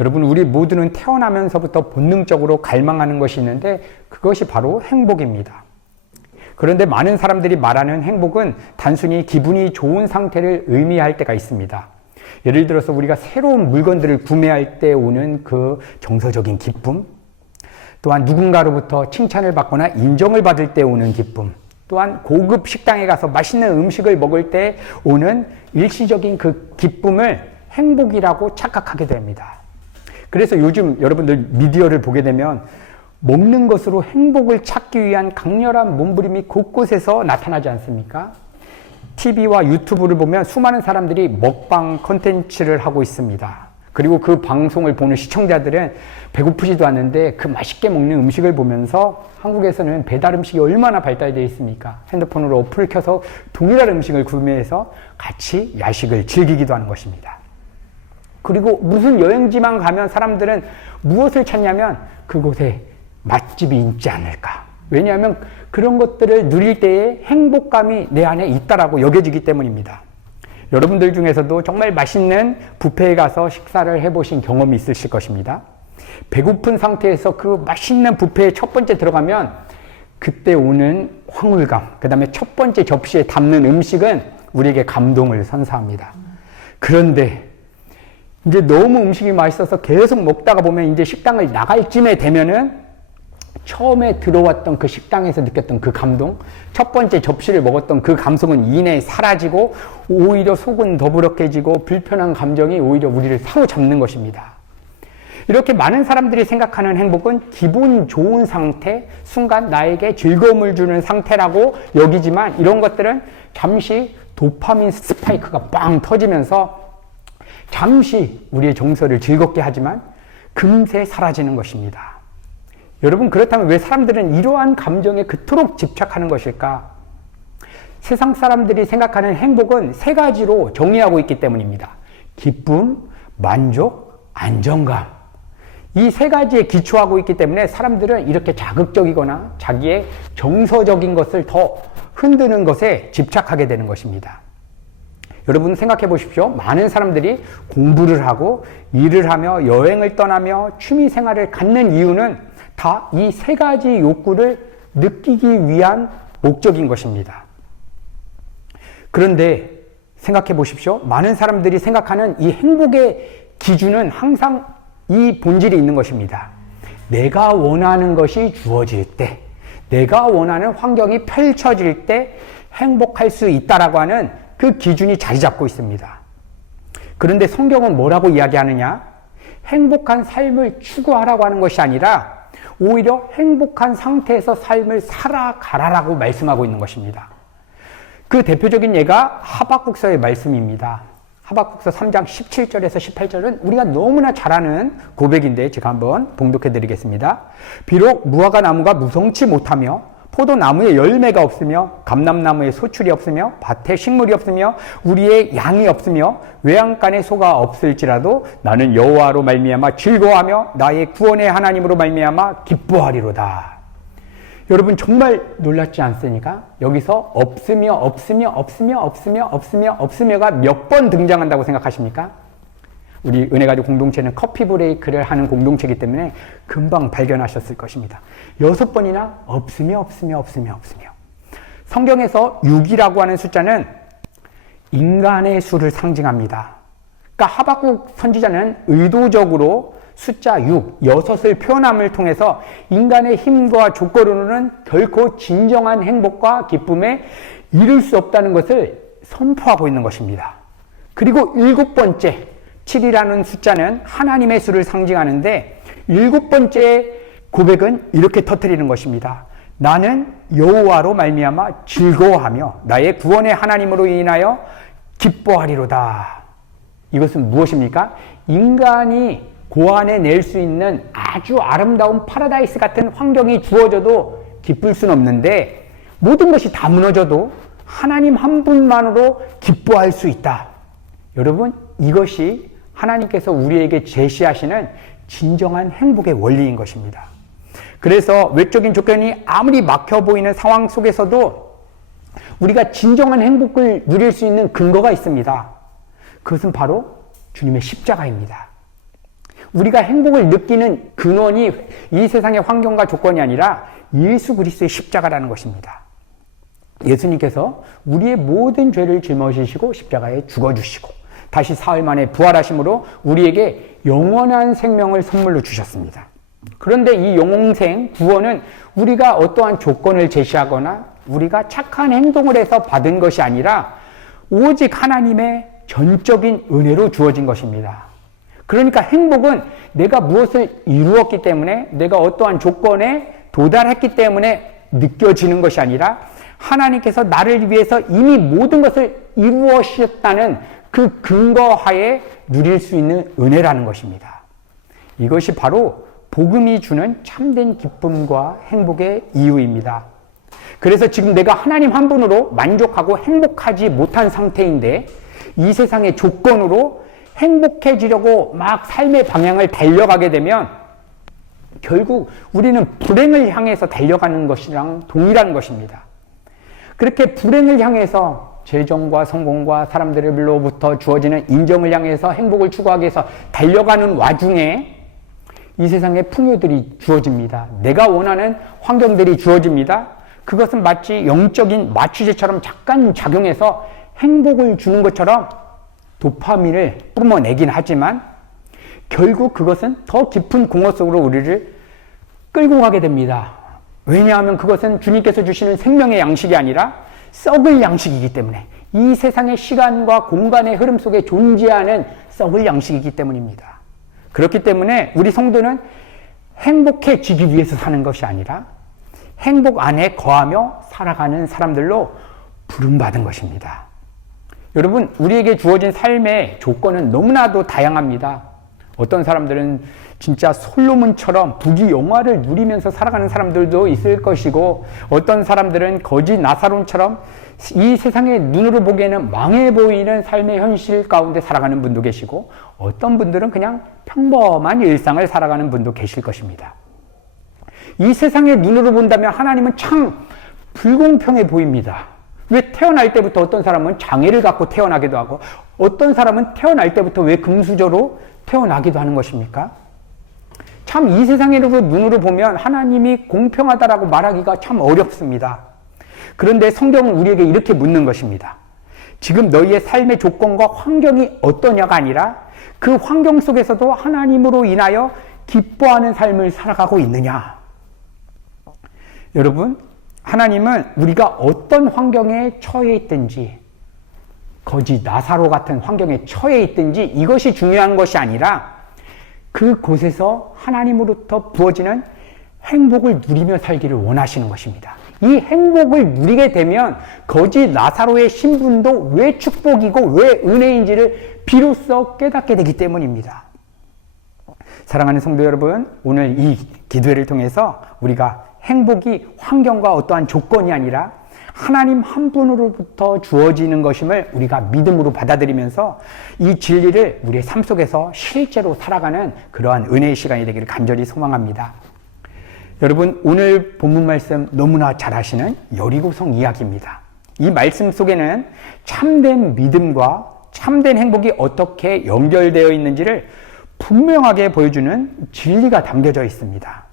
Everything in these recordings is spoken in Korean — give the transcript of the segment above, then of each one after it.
여러분, 우리 모두는 태어나면서부터 본능적으로 갈망하는 것이 있는데 그것이 바로 행복입니다. 그런데 많은 사람들이 말하는 행복은 단순히 기분이 좋은 상태를 의미할 때가 있습니다. 예를 들어서 우리가 새로운 물건들을 구매할 때 오는 그 정서적인 기쁨, 또한 누군가로부터 칭찬을 받거나 인정을 받을 때 오는 기쁨, 또한 고급 식당에 가서 맛있는 음식을 먹을 때 오는 일시적인 그 기쁨을 행복이라고 착각하게 됩니다. 그래서 요즘 여러분들 미디어를 보게 되면 먹는 것으로 행복을 찾기 위한 강렬한 몸부림이 곳곳에서 나타나지 않습니까? TV와 유튜브를 보면 수많은 사람들이 먹방 콘텐츠를 하고 있습니다. 그리고 그 방송을 보는 시청자들은 배고프지도 않은데 그 맛있게 먹는 음식을 보면서 한국에서는 배달 음식이 얼마나 발달되어 있습니까? 핸드폰으로 어플을 켜서 동일한 음식을 구매해서 같이 야식을 즐기기도 하는 것입니다. 그리고 무슨 여행지만 가면 사람들은 무엇을 찾냐면 그곳에 맛집이 있지 않을까. 왜냐하면 그런 것들을 누릴 때의 행복감이 내 안에 있다라고 여겨지기 때문입니다. 여러분들 중에서도 정말 맛있는 뷔페에 가서 식사를 해보신 경험이 있으실 것입니다. 배고픈 상태에서 그 맛있는 뷔페에 첫 번째 들어가면 그때 오는 황홀감, 그 다음에 첫 번째 접시에 담는 음식은 우리에게 감동을 선사합니다. 그런데 이제 너무 음식이 맛있어서 계속 먹다가 보면 이제 식당을 나갈 쯤에 되면은 처음에 들어왔던 그 식당에서 느꼈던 그 감동, 첫 번째 접시를 먹었던 그 감성은 이내에 사라지고 오히려 속은 더부룩해지고 불편한 감정이 오히려 우리를 사로잡는 것입니다. 이렇게 많은 사람들이 생각하는 행복은 기분 좋은 상태, 순간 나에게 즐거움을 주는 상태라고 여기지만 이런 것들은 잠시 도파민 스파이크가 빵 터지면서 잠시 우리의 정서를 즐겁게 하지만 금세 사라지는 것입니다. 여러분, 그렇다면 왜 사람들은 이러한 감정에 그토록 집착하는 것일까? 세상 사람들이 생각하는 행복은 세 가지로 정의하고 있기 때문입니다. 기쁨, 만족, 안정감. 이 세 가지에 기초하고 있기 때문에 사람들은 이렇게 자극적이거나 자기의 정서적인 것을 더 흔드는 것에 집착하게 되는 것입니다. 여러분 생각해 보십시오. 많은 사람들이 공부를 하고 일을 하며 여행을 떠나며 취미 생활을 갖는 이유는 다 이 세 가지 욕구를 느끼기 위한 목적인 것입니다. 그런데 생각해 보십시오. 많은 사람들이 생각하는 이 행복의 기준은 항상 이 본질이 있는 것입니다. 내가 원하는 것이 주어질 때, 내가 원하는 환경이 펼쳐질 때 행복할 수 있다라고 하는 그 기준이 자리 잡고 있습니다. 그런데 성경은 뭐라고 이야기하느냐? 행복한 삶을 추구하라고 하는 것이 아니라 오히려 행복한 상태에서 삶을 살아가라라고 말씀하고 있는 것입니다. 그 대표적인 예가 하박국서의 말씀입니다. 하박국서 3장 17절에서 18절은 우리가 너무나 잘 아는 고백인데 제가 한번 봉독해 드리겠습니다. 비록 무화과 나무가 무성치 못하며 포도나무에 열매가 없으며 감람나무에 소출이 없으며 밭에 식물이 없으며 우리의 양이 없으며 외양간에 소가 없을지라도 나는 여호와로 말미암아 즐거워하며 나의 구원의 하나님으로 말미암아 기뻐하리로다. 여러분 정말 놀랍지 않습니까? 여기서 없으며가 몇 번 등장한다고 생각하십니까? 우리 은혜가족 공동체는 커피 브레이크를 하는 공동체이기 때문에 금방 발견하셨을 것입니다. 6번이나 없으며. 성경에서 6이라고 하는 숫자는 인간의 수를 상징합니다. 그러니까 하박국 선지자는 의도적으로 숫자 6을 표현함을 통해서 인간의 힘과 조건으로는 결코 진정한 행복과 기쁨에 이룰 수 없다는 것을 선포하고 있는 것입니다. 그리고 7번째 7이라는 숫자는 하나님의 수를 상징하는데 7번째 고백은 이렇게 터뜨리는 것입니다. 나는 여호와로 말미암아 즐거워하며 나의 구원의 하나님으로 인하여 기뻐하리로다. 이것은 무엇입니까? 인간이 고안해낼 수 있는 아주 아름다운 파라다이스 같은 환경이 주어져도 기쁠 수는 없는데 모든 것이 다 무너져도 하나님 한 분만으로 기뻐할 수 있다. 여러분, 이것이 하나님께서 우리에게 제시하시는 진정한 행복의 원리인 것입니다. 그래서 외적인 조건이 아무리 막혀 보이는 상황 속에서도 우리가 진정한 행복을 누릴 수 있는 근거가 있습니다. 그것은 바로 주님의 십자가입니다. 우리가 행복을 느끼는 근원이 이 세상의 환경과 조건이 아니라 예수 그리스도의 십자가라는 것입니다. 예수님께서 우리의 모든 죄를 짊어지시고 십자가에 죽어주시고 다시 사흘 만에 부활하심으로 우리에게 영원한 생명을 선물로 주셨습니다. 그런데 이 영생생 구원은 우리가 어떠한 조건을 제시하거나 우리가 착한 행동을 해서 받은 것이 아니라 오직 하나님의 전적인 은혜로 주어진 것입니다. 그러니까 행복은 내가 무엇을 이루었기 때문에, 내가 어떠한 조건에 도달했기 때문에 느껴지는 것이 아니라 하나님께서 나를 위해서 이미 모든 것을 이루었다는 그 근거하에 누릴 수 있는 은혜라는 것입니다. 이것이 바로 복음이 주는 참된 기쁨과 행복의 이유입니다. 그래서 지금 내가 하나님 한 분으로 만족하고 행복하지 못한 상태인데 이 세상의 조건으로 행복해지려고 막 삶의 방향을 달려가게 되면 결국 우리는 불행을 향해서 달려가는 것이랑 동일한 것입니다. 그렇게 불행을 향해서 재정과 성공과 사람들로부터 주어지는 인정을 향해서 행복을 추구하기 위해서 달려가는 와중에 이 세상에 풍요들이 주어집니다. 내가 원하는 환경들이 주어집니다. 그것은 마치 영적인 마취제처럼 잠깐 작용해서 행복을 주는 것처럼 도파민을 뿜어내긴 하지만 결국 그것은 더 깊은 공허 속으로 우리를 끌고 가게 됩니다. 왜냐하면 그것은 주님께서 주시는 생명의 양식이 아니라 썩을 양식이기 때문에, 이 세상의 시간과 공간의 흐름 속에 존재하는 썩을 양식이기 때문입니다. 그렇기 때문에 우리 성도는 행복해지기 위해서 사는 것이 아니라 행복 안에 거하며 살아가는 사람들로 부름받은 것입니다. 여러분, 우리에게 주어진 삶의 조건은 너무나도 다양합니다. 어떤 사람들은 진짜 솔로몬처럼 부귀영화를 누리면서 살아가는 사람들도 있을 것이고, 어떤 사람들은 거지 나사론처럼 이 세상의 눈으로 보기에는 망해 보이는 삶의 현실 가운데 살아가는 분도 계시고, 어떤 분들은 그냥 평범한 일상을 살아가는 분도 계실 것입니다. 이 세상의 눈으로 본다면 하나님은 참 불공평해 보입니다. 왜 태어날 때부터 어떤 사람은 장애를 갖고 태어나기도 하고 어떤 사람은 태어날 때부터 왜 금수저로 태어나기도 하는 것입니까? 참 이 세상의 눈으로 보면 하나님이 공평하다라고 말하기가 참 어렵습니다. 그런데 성경은 우리에게 이렇게 묻는 것입니다. 지금 너희의 삶의 조건과 환경이 어떠냐가 아니라 그 환경 속에서도 하나님으로 인하여 기뻐하는 삶을 살아가고 있느냐? 여러분, 하나님은 우리가 어떤 환경에 처해 있든지, 거지 나사로 같은 환경에 처해 있든지 이것이 중요한 것이 아니라 그곳에서 하나님으로부터 부어지는 행복을 누리며 살기를 원하시는 것입니다. 이 행복을 누리게 되면 거지 나사로의 신분도 왜 축복이고 왜 은혜인지를 비로소 깨닫게 되기 때문입니다. 사랑하는 성도 여러분, 오늘 이 기도회를 통해서 우리가 행복이 환경과 어떠한 조건이 아니라 하나님 한 분으로부터 주어지는 것임을 우리가 믿음으로 받아들이면서 이 진리를 우리의 삶 속에서 실제로 살아가는 그러한 은혜의 시간이 되기를 간절히 소망합니다. 여러분, 오늘 본문 말씀 너무나 잘 아시는 여리고성 이야기입니다. 이 말씀 속에는 참된 믿음과 참된 행복이 어떻게 연결되어 있는지를 분명하게 보여주는 진리가 담겨져 있습니다.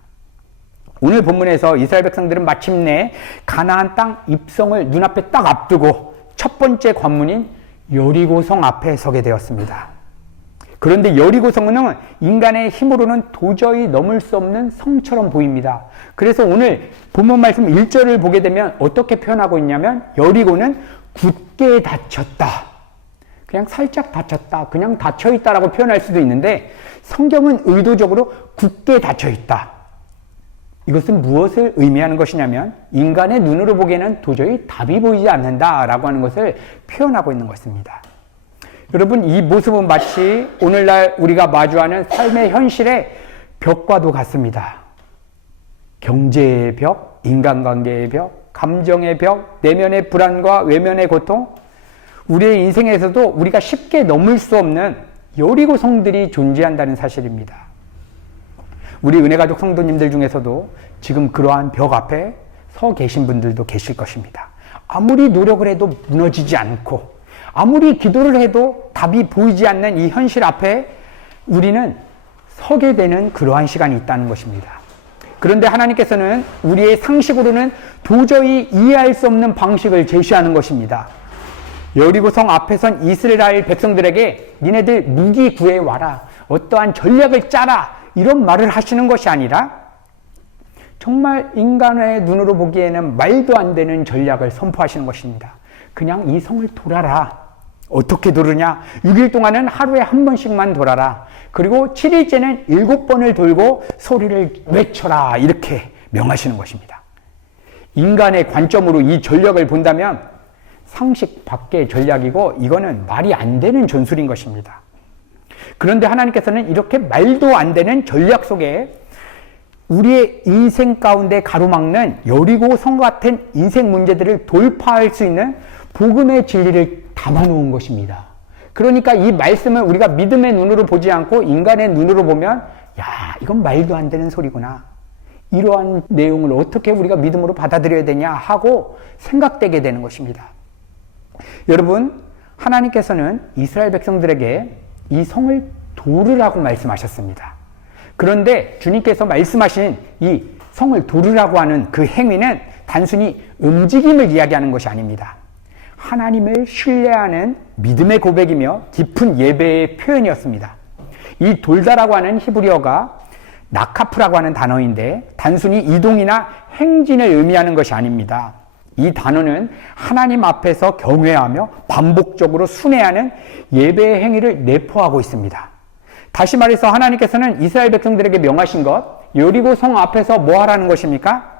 오늘 본문에서 이스라엘 백성들은 마침내 가나안 땅 입성을 눈앞에 딱 앞두고 첫 번째 관문인 여리고성 앞에 서게 되었습니다. 그런데 여리고성은 인간의 힘으로는 도저히 넘을 수 없는 성처럼 보입니다. 그래서 오늘 본문 말씀 1절을 보게 되면 어떻게 표현하고 있냐면 여리고는 굳게 닫혔다. 그냥 살짝 닫혔다. 그냥 닫혀있다라고 표현할 수도 있는데 성경은 의도적으로 굳게 닫혀있다. 이것은 무엇을 의미하는 것이냐면 인간의 눈으로 보기에는 도저히 답이 보이지 않는다라고 하는 것을 표현하고 있는 것입니다. 여러분, 이 모습은 마치 오늘날 우리가 마주하는 삶의 현실의 벽과도 같습니다. 경제의 벽, 인간관계의 벽, 감정의 벽, 내면의 불안과 외면의 고통, 우리의 인생에서도 우리가 쉽게 넘을 수 없는 여리고성들이 존재한다는 사실입니다. 우리 은혜가족 성도님들 중에서도 지금 그러한 벽 앞에 서 계신 분들도 계실 것입니다. 아무리 노력을 해도 무너지지 않고 아무리 기도를 해도 답이 보이지 않는 이 현실 앞에 우리는 서게 되는 그러한 시간이 있다는 것입니다. 그런데 하나님께서는 우리의 상식으로는 도저히 이해할 수 없는 방식을 제시하는 것입니다. 여리고성 앞에 선 이스라엘 백성들에게 니네들 무기 구해와라, 어떠한 전략을 짜라, 이런 말을 하시는 것이 아니라 정말 인간의 눈으로 보기에는 말도 안 되는 전략을 선포하시는 것입니다. 그냥 이 성을 돌아라. 어떻게 돌으냐? 6일 동안은 하루에 한 번씩만 돌아라. 그리고 7일째는 7번을 돌고 소리를 외쳐라. 이렇게 명하시는 것입니다. 인간의 관점으로 이 전략을 본다면 상식 밖의 전략이고 이거는 말이 안 되는 전술인 것입니다. 그런데 하나님께서는 이렇게 말도 안 되는 전략 속에 우리의 인생 가운데 가로막는 여리고성 같은 인생 문제들을 돌파할 수 있는 복음의 진리를 담아놓은 것입니다. 그러니까 이 말씀을 우리가 믿음의 눈으로 보지 않고 인간의 눈으로 보면 야, 이건 말도 안 되는 소리구나. 이러한 내용을 어떻게 우리가 믿음으로 받아들여야 되냐 하고 생각되게 되는 것입니다. 여러분, 하나님께서는 이스라엘 백성들에게 이 성을 도르라고 말씀하셨습니다. 그런데 주님께서 말씀하신 이 성을 도르라고 하는 그 행위는 단순히 움직임을 이야기하는 것이 아닙니다. 하나님을 신뢰하는 믿음의 고백이며 깊은 예배의 표현이었습니다. 이 돌다라고 하는 히브리어가 나카프라고 하는 단어인데 단순히 이동이나 행진을 의미하는 것이 아닙니다. 이 단어는 하나님 앞에서 경외하며 반복적으로 순회하는 예배의 행위를 내포하고 있습니다. 다시 말해서 하나님께서는 이스라엘 백성들에게 명하신 것, 여리고 성 앞에서 뭐 하라는 것입니까?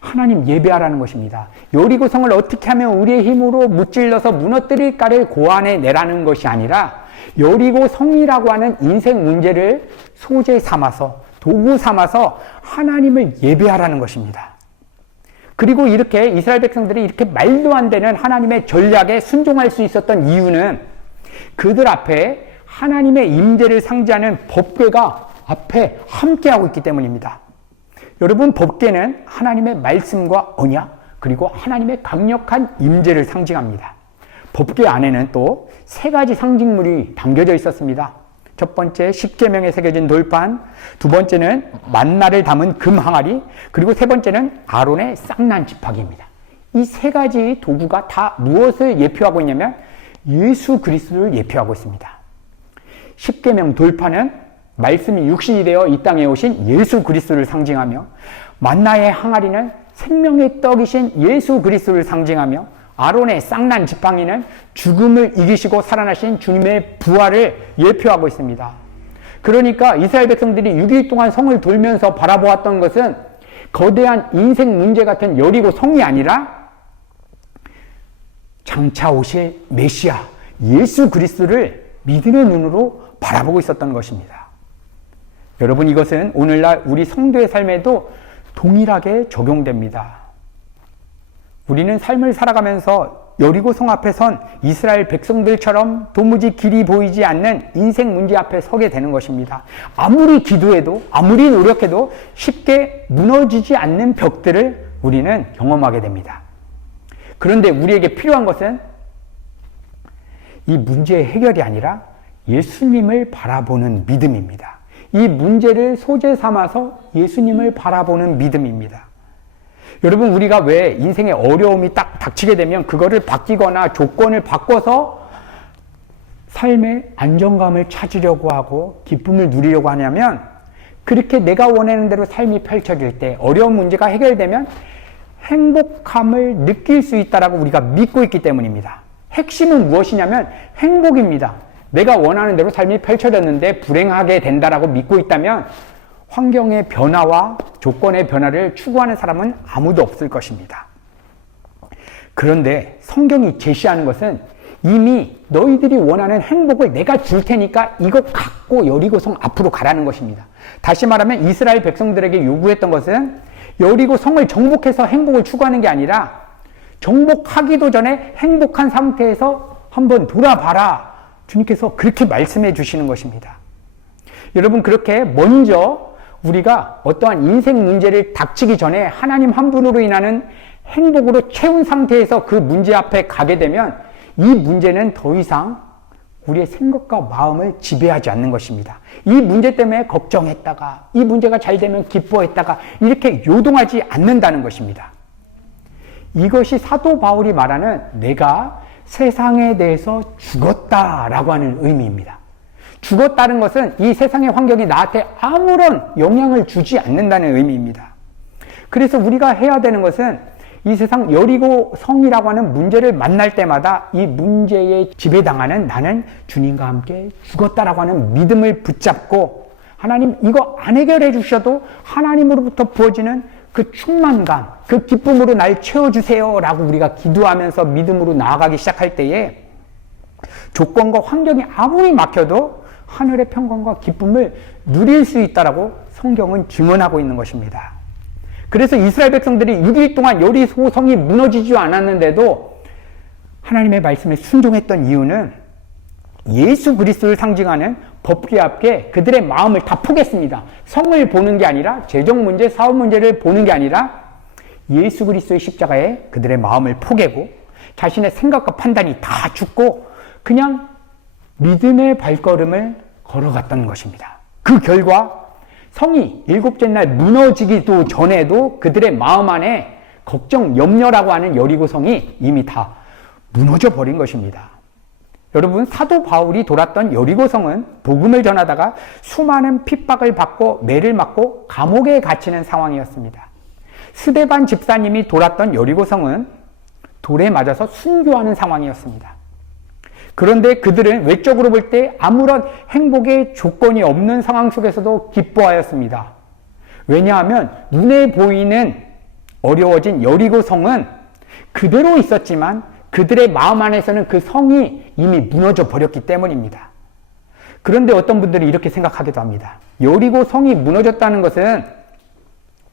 하나님 예배하라는 것입니다. 여리고 성을 어떻게 하면 우리의 힘으로 무찔러서 무너뜨릴까를 고안해내라는 것이 아니라 여리고 성이라고 하는 인생 문제를 소재 삼아서, 도구 삼아서 하나님을 예배하라는 것입니다. 그리고 이렇게 이스라엘 백성들이 이렇게 말도 안 되는 하나님의 전략에 순종할 수 있었던 이유는 그들 앞에 하나님의 임재를 상징하는 법궤가 앞에 함께하고 있기 때문입니다. 여러분, 법궤는 하나님의 말씀과 언약 그리고 하나님의 강력한 임재를 상징합니다. 법궤 안에는 또 세 가지 상징물이 담겨져 있었습니다. 첫 번째, 십계명에 새겨진 돌판, 두 번째는 만나를 담은 금 항아리, 그리고 세 번째는 아론의 쌍난 지팡이입니다. 이 세 가지 도구가 다 무엇을 예표하고 있냐면 예수 그리스도를 예표하고 있습니다. 십계명 돌판은 말씀이 육신이 되어 이 땅에 오신 예수 그리스도를 상징하며, 만나의 항아리는 생명의 떡이신 예수 그리스도를 상징하며, 아론의 쌍난 지팡이는 죽음을 이기시고 살아나신 주님의 부활을 예표하고 있습니다. 그러니까 이스라엘 백성들이 6일 동안 성을 돌면서 바라보았던 것은 거대한 인생 문제 같은 여리고 성이 아니라 장차 오실 메시아 예수 그리스도를 믿음의 눈으로 바라보고 있었던 것입니다. 여러분, 이것은 오늘날 우리 성도의 삶에도 동일하게 적용됩니다. 우리는 삶을 살아가면서 여리고성 앞에 선 이스라엘 백성들처럼 도무지 길이 보이지 않는 인생 문제 앞에 서게 되는 것입니다. 아무리 기도해도 아무리 노력해도 쉽게 무너지지 않는 벽들을 우리는 경험하게 됩니다. 그런데 우리에게 필요한 것은 이 문제의 해결이 아니라 예수님을 바라보는 믿음입니다. 이 문제를 소재 삼아서 예수님을 바라보는 믿음입니다. 여러분, 우리가 왜 인생의 어려움이 딱 닥치게 되면 그거를 바뀌거나 조건을 바꿔서 삶의 안정감을 찾으려고 하고 기쁨을 누리려고 하냐면, 그렇게 내가 원하는 대로 삶이 펼쳐질 때, 어려운 문제가 해결되면 행복함을 느낄 수 있다라고 우리가 믿고 있기 때문입니다. 핵심은 무엇이냐면 행복입니다. 내가 원하는 대로 삶이 펼쳐졌는데 불행하게 된다라고 믿고 있다면 환경의 변화와 조건의 변화를 추구하는 사람은 아무도 없을 것입니다. 그런데 성경이 제시하는 것은 이미 너희들이 원하는 행복을 내가 줄 테니까 이거 갖고 여리고성 앞으로 가라는 것입니다. 다시 말하면 이스라엘 백성들에게 요구했던 것은 여리고성을 정복해서 행복을 추구하는 게 아니라 정복하기도 전에 행복한 상태에서 한번 돌아봐라. 주님께서 그렇게 말씀해 주시는 것입니다. 여러분, 그렇게 먼저 우리가 어떠한 인생 문제를 닥치기 전에 하나님 한 분으로 인하는 행복으로 채운 상태에서 그 문제 앞에 가게 되면 이 문제는 더 이상 우리의 생각과 마음을 지배하지 않는 것입니다. 이 문제 때문에 걱정했다가, 이 문제가 잘 되면 기뻐했다가, 이렇게 요동하지 않는다는 것입니다. 이것이 사도 바울이 말하는 내가 세상에 대해서 죽었다라고 하는 의미입니다. 죽었다는 것은 이 세상의 환경이 나한테 아무런 영향을 주지 않는다는 의미입니다. 그래서 우리가 해야 되는 것은 이 세상 여리고 성이라고 하는 문제를 만날 때마다 이 문제에 지배당하는 나는 주님과 함께 죽었다라고 하는 믿음을 붙잡고, 하나님 이거 안 해결해 주셔도 하나님으로부터 부어지는 그 충만감, 그 기쁨으로 날 채워주세요 라고 우리가 기도하면서 믿음으로 나아가기 시작할 때에 조건과 환경이 아무리 막혀도 하늘의 평강과 기쁨을 누릴 수 있다라고 성경은 증언하고 있는 것입니다. 그래서 이스라엘 백성들이 6일 동안 여리고 성이 무너지지 않았는데도 하나님의 말씀에 순종했던 이유는 예수 그리스도를 상징하는 법궤 앞에 그들의 마음을 다 포겠습니다. 성을 보는 게 아니라, 재정 문제, 사업 문제를 보는 게 아니라 예수 그리스도의 십자가에 그들의 마음을 포개고 자신의 생각과 판단이 다 죽고 그냥 믿음의 발걸음을 걸어갔던 것입니다. 그 결과 성이 7째 날 무너지기도 전에도 그들의 마음 안에 걱정, 염려라고 하는 여리고 성이 이미 다 무너져 버린 것입니다. 여러분, 사도 바울이 돌았던 여리고 성은 복음을 전하다가 수많은 핍박을 받고 매를 맞고 감옥에 갇히는 상황이었습니다. 스데반 집사님이 돌았던 여리고 성은 돌에 맞아서 순교하는 상황이었습니다. 그런데 그들은 외적으로 볼 때 아무런 행복의 조건이 없는 상황 속에서도 기뻐하였습니다. 왜냐하면 눈에 보이는 어려워진 여리고 성은 그대로 있었지만 그들의 마음 안에서는 그 성이 이미 무너져 버렸기 때문입니다. 그런데 어떤 분들이 이렇게 생각하기도 합니다. 여리고 성이 무너졌다는 것은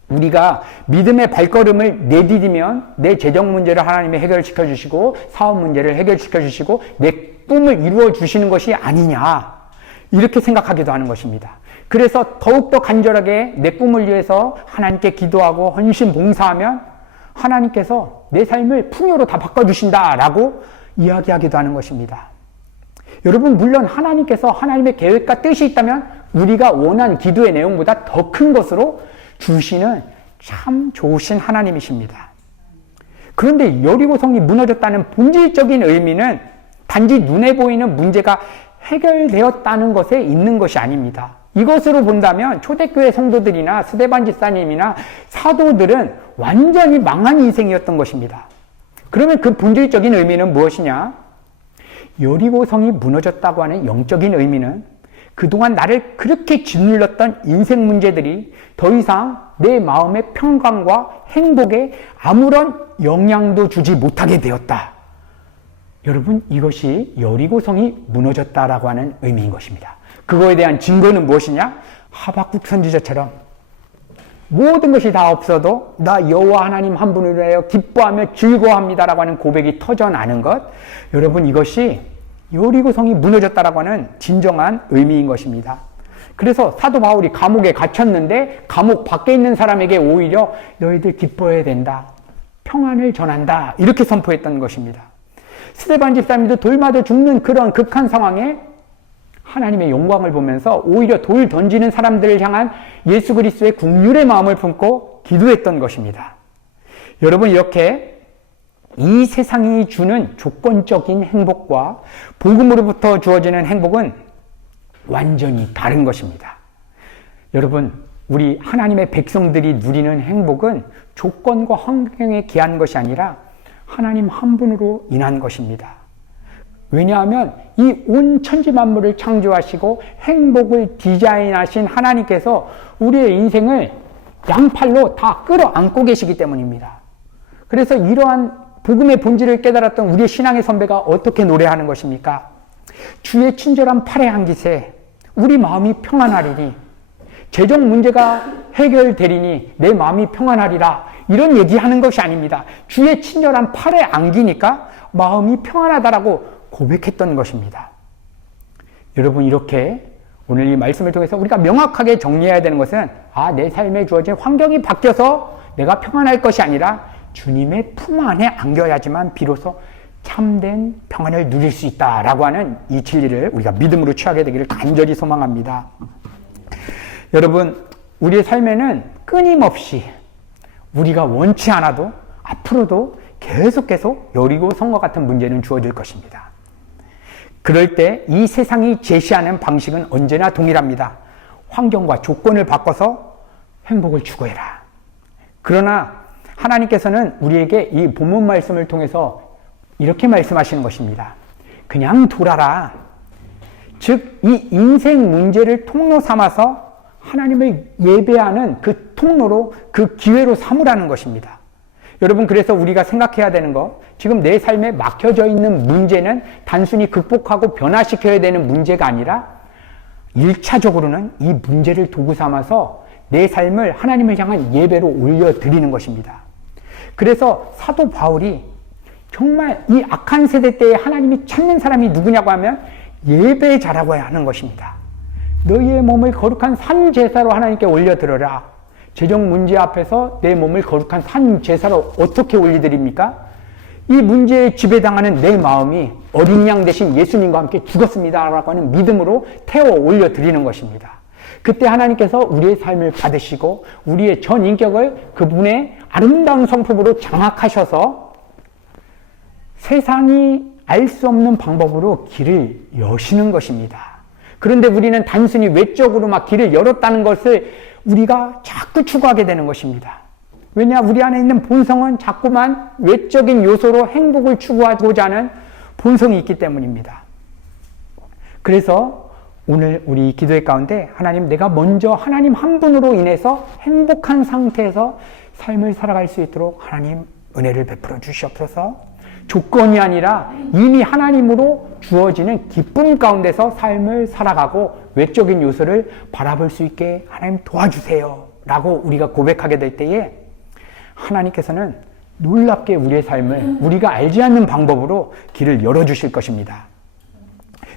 우리가 믿음의 발걸음을 내디디면 내 재정 문제를 하나님이 해결시켜 주시고 사업 문제를 해결시켜 주시고 내 꿈을 이루어 주시는 것이 아니냐, 이렇게 생각하기도 하는 것입니다. 그래서 더욱더 간절하게 내 꿈을 위해서 하나님께 기도하고 헌신 봉사하면 하나님께서 내 삶을 풍요로 다 바꿔주신다라고 이야기하기도 하는 것입니다. 여러분, 물론 하나님께서 하나님의 계획과 뜻이 있다면 우리가 원한 기도의 내용보다 더 큰 것으로 주시는 참 좋으신 하나님이십니다. 그런데 여리고 성이 무너졌다는 본질적인 의미는 단지 눈에 보이는 문제가 해결되었다는 것에 있는 것이 아닙니다. 이것으로 본다면 초대교회 성도들이나 스데반 집사님이나 사도들은 완전히 망한 인생이었던 것입니다. 그러면 그 본질적인 의미는 무엇이냐? 여리고 성이 무너졌다고 하는 영적인 의미는 그동안 나를 그렇게 짓눌렀던 인생 문제들이 더 이상 내 마음의 평강과 행복에 아무런 영향도 주지 못하게 되었다. 여러분, 이것이 여리고 성이 무너졌다라고 하는 의미인 것입니다. 그거에 대한 증거는 무엇이냐? 하박국 선지자처럼 모든 것이 다 없어도 나 여호와 하나님 한 분을 위하여 기뻐하며 즐거워합니다라고 하는 고백이 터져나는 것, 여러분, 이것이 여리고 성이 무너졌다라고 하는 진정한 의미인 것입니다. 그래서 사도 바울이 감옥에 갇혔는데 감옥 밖에 있는 사람에게 오히려 너희들 기뻐해야 된다, 평안을 전한다, 이렇게 선포했던 것입니다. 스데반 집사님도 돌 맞아 죽는 그런 극한 상황에 하나님의 영광을 보면서 오히려 돌 던지는 사람들을 향한 예수 그리스도의 긍휼의 마음을 품고 기도했던 것입니다. 여러분, 이렇게 이 세상이 주는 조건적인 행복과 복음으로부터 주어지는 행복은 완전히 다른 것입니다. 여러분, 우리 하나님의 백성들이 누리는 행복은 조건과 환경에 기한 것이 아니라 하나님 한 분으로 인한 것입니다. 왜냐하면 이 온 천지 만물을 창조하시고 행복을 디자인하신 하나님께서 우리의 인생을 양팔로 다 끌어안고 계시기 때문입니다. 그래서 이러한 복음의 본질을 깨달았던 우리의 신앙의 선배가 어떻게 노래하는 것입니까? 주의 친절한 팔의 안깃에 우리 마음이 평안하리니, 재정 문제가 해결되리니 내 마음이 평안하리라, 이런 얘기하는 것이 아닙니다. 주의 친절한 팔에 안기니까 마음이 평안하다라고 고백했던 것입니다. 여러분, 이렇게 오늘 이 말씀을 통해서 우리가 명확하게 정리해야 되는 것은, 내 삶에 주어진 환경이 바뀌어서 내가 평안할 것이 아니라 주님의 품 안에 안겨야지만 비로소 참된 평안을 누릴 수 있다라고 하는 이 진리를 우리가 믿음으로 취하게 되기를 간절히 소망합니다. 여러분, 우리의 삶에는 끊임없이 우리가 원치 않아도 앞으로도 계속 여리고 성과 같은 문제는 주어질 것입니다. 그럴 때 이 세상이 제시하는 방식은 언제나 동일합니다. 환경과 조건을 바꿔서 행복을 추구해라. 그러나 하나님께서는 우리에게 이 본문 말씀을 통해서 이렇게 말씀하시는 것입니다. 그냥 돌아라. 즉, 이 인생 문제를 통로 삼아서 하나님을 예배하는 그 통로로, 그 기회로 삼으라는 것입니다. 여러분, 그래서 우리가 생각해야 되는 거, 지금 내 삶에 막혀져 있는 문제는 단순히 극복하고 변화시켜야 되는 문제가 아니라 1차적으로는 이 문제를 도구 삼아서 내 삶을 하나님을 향한 예배로 올려드리는 것입니다. 그래서 사도 바울이 정말 이 악한 세대 때에 하나님이 찾는 사람이 누구냐고 하면 예배자라고 하는 것입니다. 너희의 몸을 거룩한 산 제사로 하나님께 올려드려라. 재정 문제 앞에서 내 몸을 거룩한 산 제사로 어떻게 올려드립니까? 이 문제에 지배당하는 내 마음이 어린 양 대신 예수님과 함께 죽었습니다 라고 하는 믿음으로 태워 올려드리는 것입니다. 그때 하나님께서 우리의 삶을 받으시고 우리의 전 인격을 그분의 아름다운 성품으로 장악하셔서 세상이 알 수 없는 방법으로 길을 여시는 것입니다. 그런데 우리는 단순히 외적으로 막 길을 열었다는 것을 우리가 자꾸 추구하게 되는 것입니다. 왜냐? 우리 안에 있는 본성은 자꾸만 외적인 요소로 행복을 추구하고자 하는 본성이 있기 때문입니다. 그래서 오늘 우리 기도의 가운데 하나님, 내가 먼저 하나님 한 분으로 인해서 행복한 상태에서 삶을 살아갈 수 있도록 하나님 은혜를 베풀어 주시옵소서. 조건이 아니라 이미 하나님으로 주어지는 기쁨 가운데서 삶을 살아가고 외적인 요소를 바라볼 수 있게 하나님 도와주세요 라고 우리가 고백하게 될 때에 하나님께서는 놀랍게 우리의 삶을 우리가 알지 않는 방법으로 길을 열어주실 것입니다.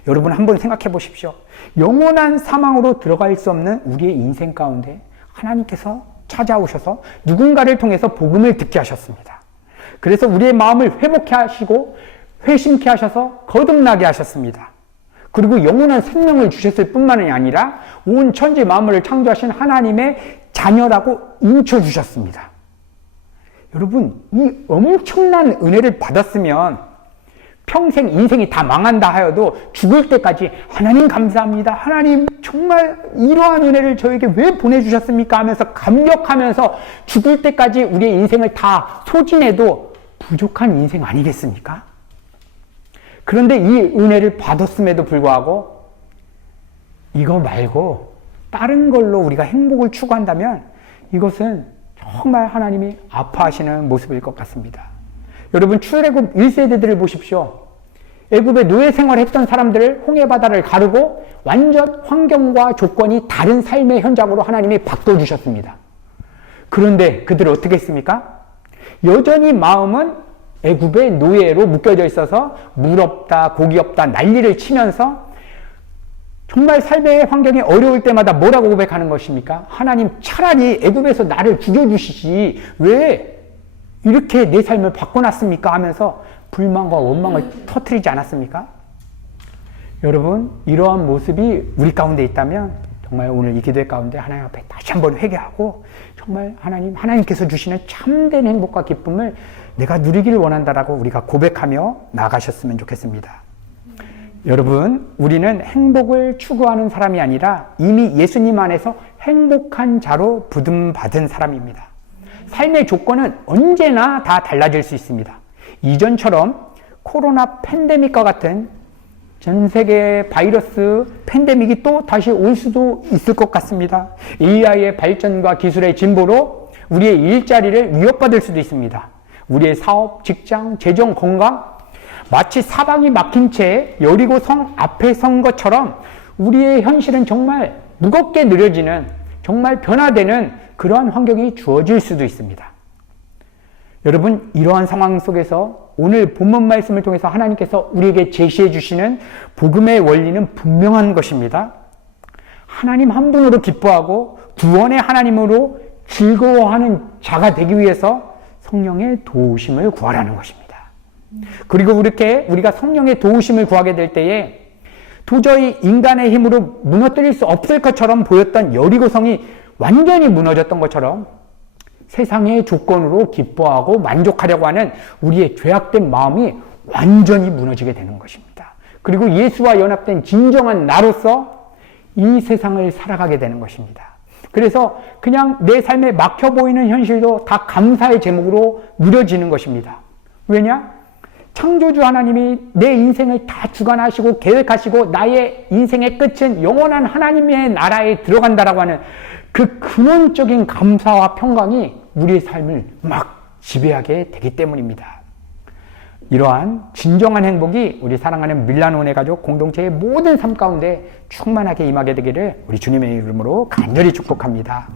여러분, 한번 생각해 보십시오. 영원한 사망으로 들어갈 수 없는 우리의 인생 가운데 하나님께서 찾아오셔서 누군가를 통해서 복음을 듣게 하셨습니다. 그래서 우리의 마음을 회복케 하시고 회심케 하셔서 거듭나게 하셨습니다. 그리고 영원한 생명을 주셨을 뿐만이 아니라 온 천지 만물을 창조하신 하나님의 자녀라고 인쳐주셨습니다. 여러분, 이 엄청난 은혜를 받았으면 평생 인생이 다 망한다 하여도 죽을 때까지 하나님 감사합니다. 하나님 정말 이러한 은혜를 저에게 왜 보내주셨습니까? 하면서 감격하면서 죽을 때까지 우리의 인생을 다 소진해도 부족한 인생 아니겠습니까? 그런데 이 은혜를 받았음에도 불구하고 이거 말고 다른 걸로 우리가 행복을 추구한다면 이것은 정말 하나님이 아파하시는 모습일 것 같습니다. 여러분, 출애굽 1세대들을 보십시오. 애굽에 노예 생활했던 사람들을 홍해바다를 가르고 완전 환경과 조건이 다른 삶의 현장으로 하나님이 바꿔주셨습니다. 그런데 그들은 어떻게 했습니까? 여전히 마음은 애굽의 노예로 묶여져 있어서 물 없다, 고기 없다 난리를 치면서 정말 삶의 환경이 어려울 때마다 뭐라고 고백하는 것입니까? 하나님, 차라리 애굽에서 나를 죽여주시지 왜 이렇게 내 삶을 바꿔놨습니까? 하면서 불만과 원망을 터뜨리지 않았습니까? 여러분, 이러한 모습이 우리 가운데 있다면 정말 오늘 이 기도의 가운데 하나님 앞에 다시 한번 회개하고 정말 하나님께서 주시는 참된 행복과 기쁨을 내가 누리기를 원한다라고 우리가 고백하며 나가셨으면 좋겠습니다. 여러분, 우리는 행복을 추구하는 사람이 아니라 이미 예수님 안에서 행복한 자로 부름받은 사람입니다. 삶의 조건은 언제나 다 달라질 수 있습니다. 이전처럼 코로나 팬데믹과 같은 전 세계 바이러스 팬데믹이 또 다시 올 수도 있을 것 같습니다. AI의 발전과 기술의 진보로 우리의 일자리를 위협받을 수도 있습니다. 우리의 사업, 직장, 재정, 건강, 마치 사방이 막힌 채 여리고 성 앞에 선 것처럼 우리의 현실은 정말 무겁게 느려지는, 정말 변화되는 그러한 환경이 주어질 수도 있습니다. 여러분, 이러한 상황 속에서 오늘 본문 말씀을 통해서 하나님께서 우리에게 제시해 주시는 복음의 원리는 분명한 것입니다. 하나님 한 분으로 기뻐하고 구원의 하나님으로 즐거워하는 자가 되기 위해서 성령의 도우심을 구하라는 것입니다. 그리고 이렇게 우리가 성령의 도우심을 구하게 될 때에 도저히 인간의 힘으로 무너뜨릴 수 없을 것처럼 보였던 여리고성이 완전히 무너졌던 것처럼 세상의 조건으로 기뻐하고 만족하려고 하는 우리의 죄악된 마음이 완전히 무너지게 되는 것입니다. 그리고 예수와 연합된 진정한 나로서 이 세상을 살아가게 되는 것입니다. 그래서 그냥 내 삶에 막혀 보이는 현실도 다 감사의 제목으로 누려지는 것입니다. 왜냐? 창조주 하나님이 내 인생을 다 주관하시고 계획하시고 나의 인생의 끝은 영원한 하나님의 나라에 들어간다라고 하는 그 근원적인 감사와 평강이 우리의 삶을 막 지배하게 되기 때문입니다. 이러한 진정한 행복이 우리 사랑하는 밀라노 은혜 가족 공동체의 모든 삶 가운데 충만하게 임하게 되기를 우리 주님의 이름으로 간절히 축복합니다.